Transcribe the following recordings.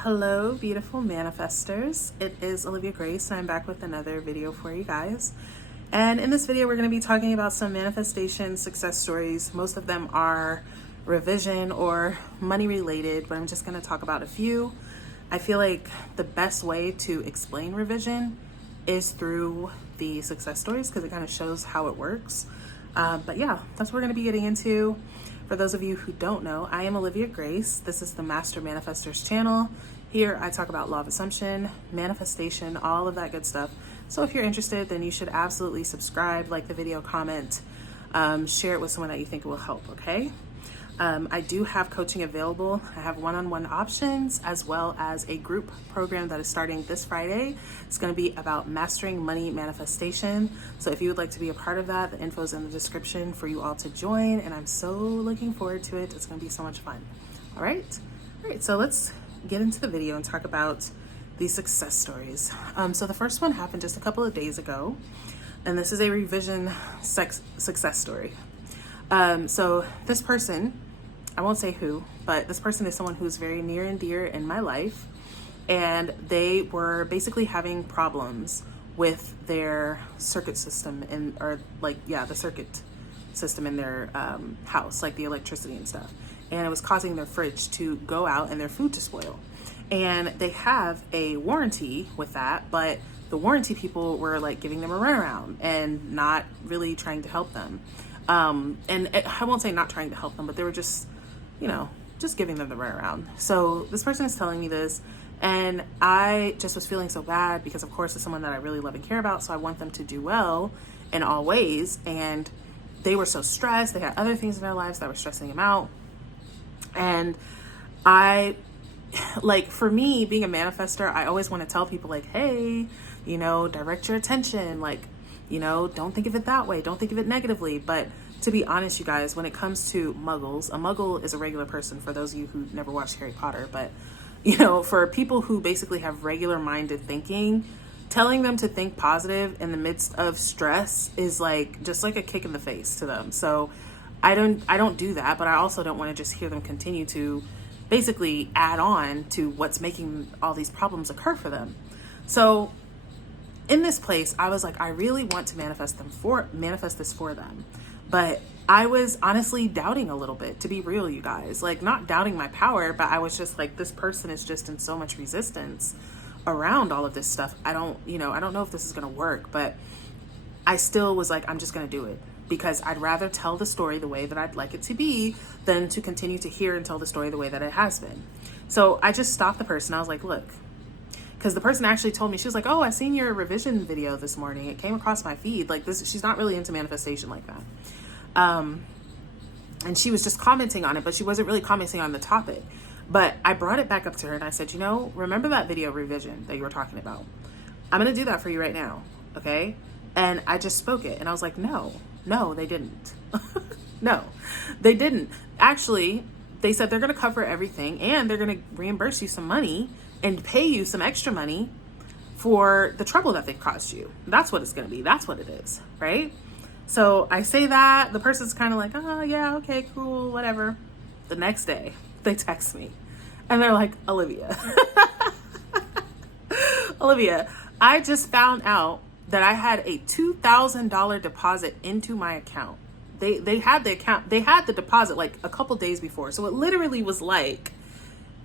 Hello, beautiful manifestors. It is Olivia Grace, and I'm back with another video for you guys. And in this video, we're going to be talking about some manifestation success stories. Most of them are revision or money related, but I'm just going to talk about a few. I feel like the best way to explain revision is through the success stories because it kind of shows how it works. But yeah, that's what we're going to be getting into. For those of you who don't know, I am Olivia Grace. This is the Master Manifestors channel. Here I talk about law of assumption, manifestation, all of that good stuff. So if you're interested, then you should absolutely subscribe, like the video, comment, share it with someone that you think will help, okay? I do have coaching available. I have one-on-one options as well as a group program that is starting this Friday. It's going to be about mastering money manifestation. So if you would like to be a part of that, the info is in the description for you all to join. And I'm so looking forward to it. It's going to be so much fun. All right. So let's get into the video and talk about these success stories. So the first one happened just a couple of days ago. And this is a revision success story. So this person, I won't say who, but this person is someone who's very near and dear in my life. And they were basically having problems with their circuit system the circuit system in their house, like the electricity and stuff. And it was causing their fridge to go out and their food to spoil. And they have a warranty with that, but the warranty people were like giving them a runaround and not really trying to help them. I won't say not trying to help them, but they were just giving them the runaround. So this person is telling me this, and I just was feeling so bad because, of course, it's someone that I really love and care about. So I want them to do well in all ways. And they were so stressed. They had other things in their lives that were stressing them out. And for me, being a manifester, I always want to tell people like, hey, direct your attention. Don't think of it that way. Don't think of it negatively. But to be honest, you guys, when it comes to muggles, a muggle is a regular person for those of you who never watched Harry Potter. But, for people who basically have regular minded thinking, telling them to think positive in the midst of stress is just like a kick in the face to them. So I don't do that, but I also don't want to just hear them continue to basically add on to what's making all these problems occur for them. So in this place, I was like, I really want to manifest this for them. But I was honestly doubting a little bit, to be real, you guys. Not doubting my power, but I was just like, this person is just in so much resistance around all of this stuff. I don't know if this is going to work, but I still was like, I'm just going to do it because I'd rather tell the story the way that I'd like it to be than to continue to hear and tell the story the way that it has been. So I just stopped the person. I was like, look, because the person actually told me, she was like, oh, I seen your revision video this morning. It came across my feed. She's not really into manifestation like that. And she was just commenting on it, but she wasn't really commenting on the topic. But I brought it back up to her and I said, remember that video revision that you were talking about? I'm going to do that for you right now. Okay. And I just spoke it and I was like, no, they didn't. No, they didn't. Actually, they said they're going to cover everything and they're going to reimburse you some money and pay you some extra money for the trouble that they've caused you. That's what it's going to be. That's what it is. Right. So I say that, the person's kind of like, oh yeah, okay, cool, whatever. The next day they text me and they're like, Olivia, I just found out that I had a $2,000 deposit into my account. They had the deposit like a couple days before. So it literally was like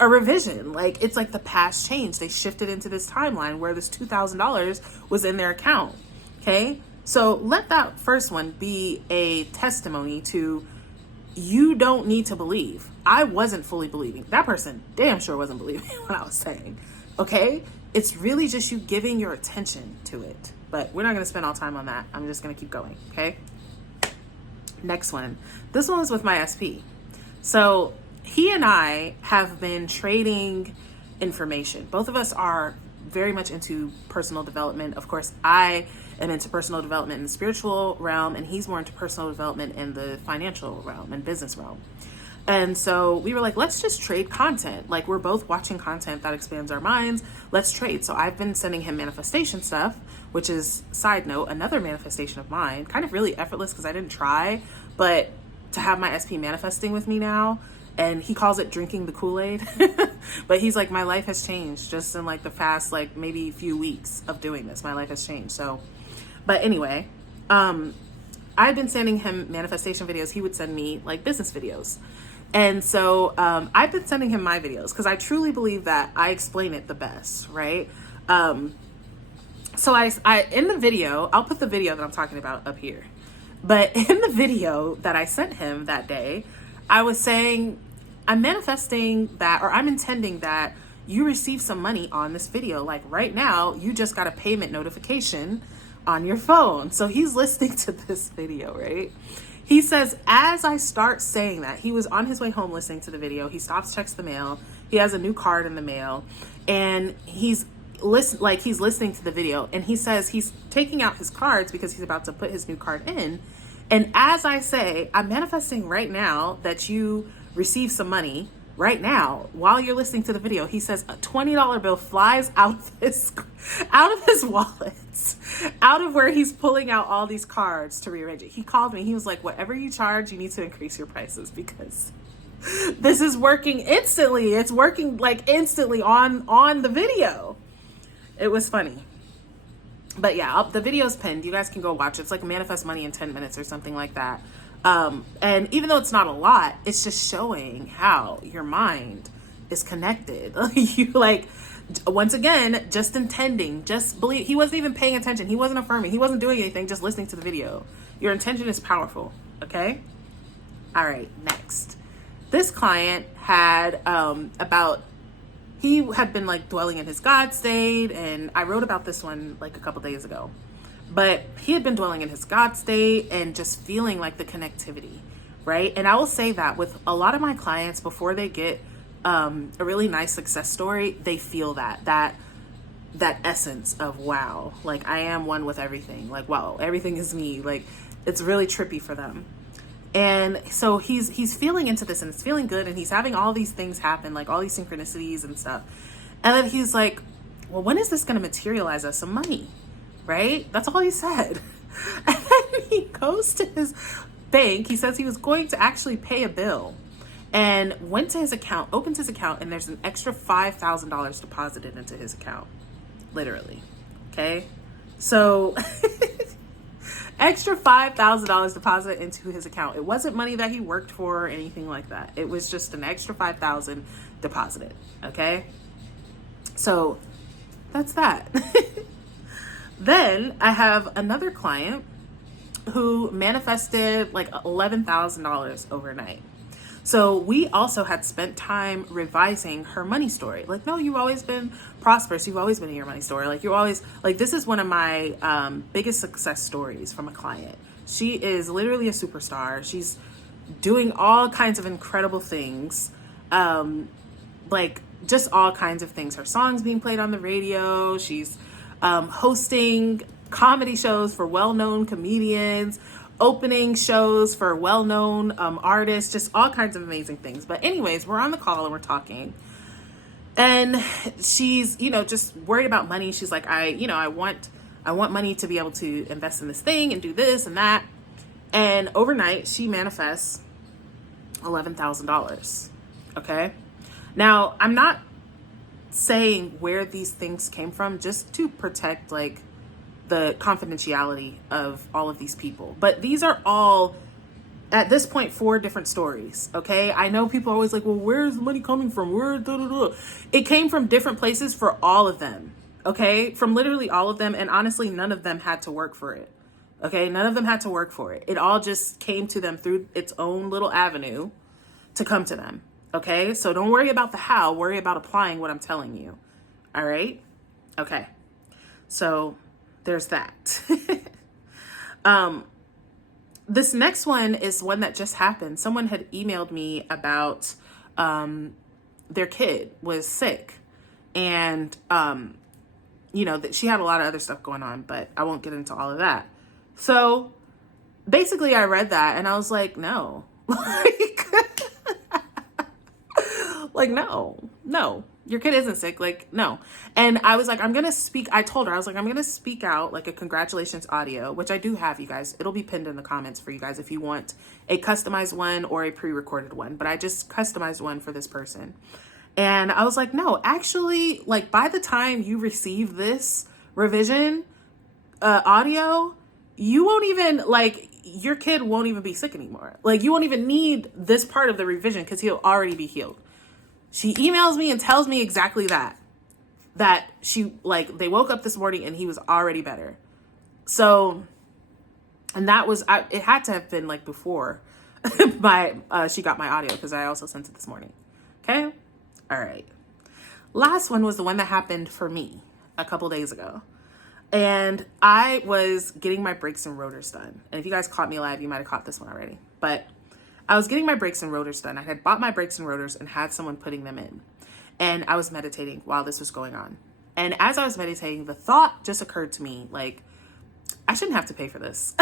a revision. It's like the past change. They shifted into this timeline where this $2,000 was in their account. Okay. So let that first one be a testimony to you don't need to believe. I wasn't fully believing. That person damn sure wasn't believing what I was saying. Okay. It's really just you giving your attention to it. But we're not going to spend all time on that. I'm just going to keep going. Okay. Next one. This one was with my SP. So he and I have been trading information. Both of us are very much into personal development. Of course, I am into personal development in the spiritual realm, and he's more into personal development in the financial realm and business realm. And so we were like, let's just trade content. We're both watching content that expands our minds. Let's trade. So I've been sending him manifestation stuff, which is, side note, another manifestation of mine, kind of really effortless because I didn't try, but to have my SP manifesting with me now and he calls it drinking the Kool-Aid. But he's like, my life has changed just in like the past, like maybe few weeks of doing this. My life has changed. So, but anyway, I've been sending him manifestation videos. He would send me like business videos. And so I've been sending him my videos because I truly believe that I explain it the best, right? So I in the video, I'll put the video that I'm talking about up here. But in the video that I sent him that day, I was saying, I'm manifesting that, or I'm intending that you receive some money on this video. Like right now, you just got a payment notification on your phone. So he's listening to this video, right? He says, as I start saying that, he was on his way home listening to the video. He stops, checks the mail. He has a new card in the mail, and he's listening to the video, and he says he's taking out his cards because he's about to put his new card in. And as I say, I'm manifesting right now that you receive some money right now while you're listening to the video. He says a $20 bill flies out of his wallet, out of where he's pulling out all these cards to rearrange it. He called me. He was like, whatever you charge, you need to increase your prices because this is working instantly. It's working like instantly on the video. It was funny. But yeah, the video's pinned. You guys can go watch it. It's like manifest money in 10 minutes or something like that. And even though it's not a lot, it's just showing how your mind is connected. You like, once again, just intending, just believe. He wasn't even paying attention. He wasn't affirming. He wasn't doing anything, just listening to the video. Your intention is powerful. Okay. All right. Next, this client had, he had been like dwelling in his God state, and I wrote about this one like a couple days ago. But he had been dwelling in his God state and just feeling like the connectivity, right? And I will say that with a lot of my clients, before they get a really nice success story, they feel that essence of, wow, like I am one with everything. Like, wow, everything is me. Like, it's really trippy for them. And so he's feeling into this, and it's feeling good, and he's having all these things happen, like all these synchronicities and stuff. And then he's like, well, when is this going to materialize as some money? Right? That's all he said. And then he goes to his bank. He says he was going to actually pay a bill, and went to his account, opens his account, and there's an extra $5,000 deposited into his account. Literally. Okay? So extra $5,000 deposited into his account. It wasn't money that he worked for or anything like that. It was just an extra $5,000 deposited. Okay? So that's that. Then I have another client who manifested like $11,000 overnight. So we also had spent time revising her money story. Like, no, you've always been prosperous. You've always been in your money story. Like, you're always like, this is one of my biggest success stories from a client. She is literally a superstar. She's doing all kinds of incredible things. Like just all kinds of things. Her songs being played on the radio. She's hosting comedy shows for well-known comedians, opening shows for well-known artists, just all kinds of amazing things. But anyways, we're on the call and we're talking, and she's, just worried about money. She's like, I want money to be able to invest in this thing and do this and that. And overnight she manifests $11,000. Okay. Now I'm not saying where these things came from, just to protect like the confidentiality of all of these people. But these are all, at this point, 4 different stories. Okay. I know people are always like, well, where's the money coming from? Where, It came from different places for all of them. Okay. From literally all of them. And honestly, none of them had to work for it. Okay. None of them had to work for it. It all just came to them through its own little avenue to come to them. Okay. So don't worry about the how, worry about applying what I'm telling you. All right. Okay. So there's that. This next one is one that just happened. Someone had emailed me about their kid was sick, and that she had a lot of other stuff going on, but I won't get into all of that. So basically I read that and I was like, no, like no, Your kid isn't sick. Like, no. And I was like, I told her, I was like, I'm going to speak out like a congratulations audio, which I do have, you guys. It'll be pinned in the comments for you guys if you want a customized one or a pre-recorded one. But I just customized one for this person. And I was like, no, actually, like by the time you receive this revision audio, you won't even, like, your kid won't even be sick anymore. Like, you won't even need this part of the revision because he'll already be healed. She emails me and tells me exactly that she, like, they woke up this morning and he was already better. So, and that was, it had to have been like before she got my audio, because I also sent it this morning. Okay. All right. Last one was the one that happened for me a couple days ago. And I was getting my brakes and rotors done. And if you guys caught me live, you might have caught this one already, but I was getting my brakes and rotors done. I had bought my brakes and rotors and had someone putting them in. And I was meditating while this was going on. And as I was meditating, the thought just occurred to me, like, I shouldn't have to pay for this.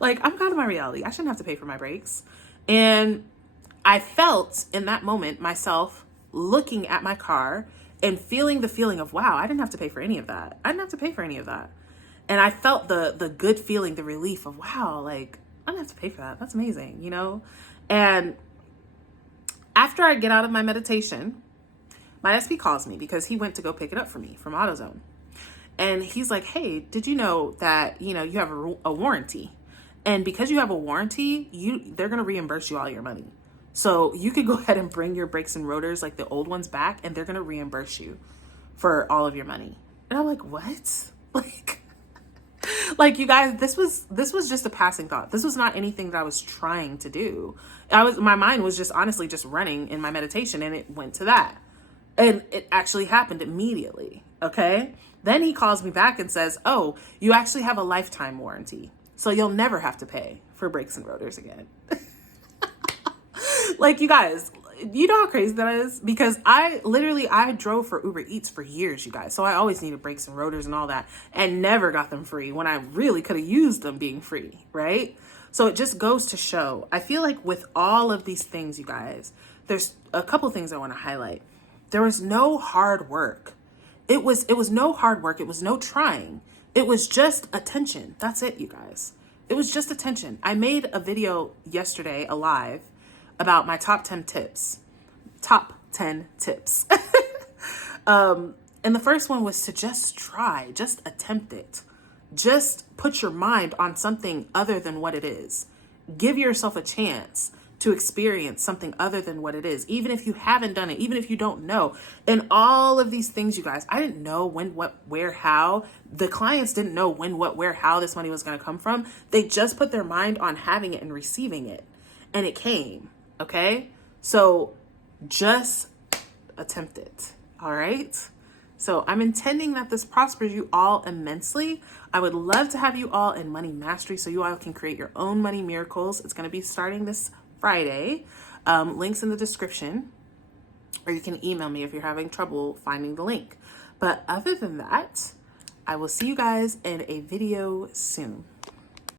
Like, I'm out of my reality. I shouldn't have to pay for my brakes. And I felt in that moment myself looking at my car and feeling the feeling of, wow, I didn't have to pay for any of that. I didn't have to pay for any of that. And I felt the good feeling, the relief of, wow, like, I don't have to pay for that. That's amazing, you know? And after I get out of my meditation, my SP calls me because he went to go pick it up for me from AutoZone. And he's like, hey, did you know that, you have a warranty? And because you have a warranty, they're going to reimburse you all your money. So you could go ahead and bring your brakes and rotors, like the old ones, back, and they're going to reimburse you for all of your money. And I'm like, what? Like, you guys, this was just a passing thought. This was not anything that I was trying to do. My mind was just honestly just running in my meditation, and it went to that. And it actually happened immediately. Okay. Then he calls me back and says, oh, you actually have a lifetime warranty, so you'll never have to pay for brakes and rotors again. Like, you guys, you know how crazy that is? Because I drove for Uber Eats for years, you guys. So I always needed brakes and rotors and all that, and never got them free when I really could have used them being free, right? So it just goes to show, I feel like with all of these things, you guys, there's a couple things I want to highlight. There was no hard work. It was no hard work. It was no trying. It was just attention. That's it, you guys. It was just attention. I made a video yesterday, a live, about my top 10 tips. And the first one was to just try, just attempt it. Just put your mind on something other than what it is. Give yourself a chance to experience something other than what it is, even if you haven't done it, even if you don't know. And all of these things, you guys, I didn't know when, what, where, how. The clients didn't know when, what, where, how this money was going to come from. They just put their mind on having it and receiving it, and it came. Okay, so just attempt it. All right. So I'm intending that this prospers you all immensely. I would love to have you all in Money Mastery so you all can create your own money miracles. It's going to be starting this Friday. Links in the description, or you can email me if you're having trouble finding the link. But other than that, I will see you guys in a video soon.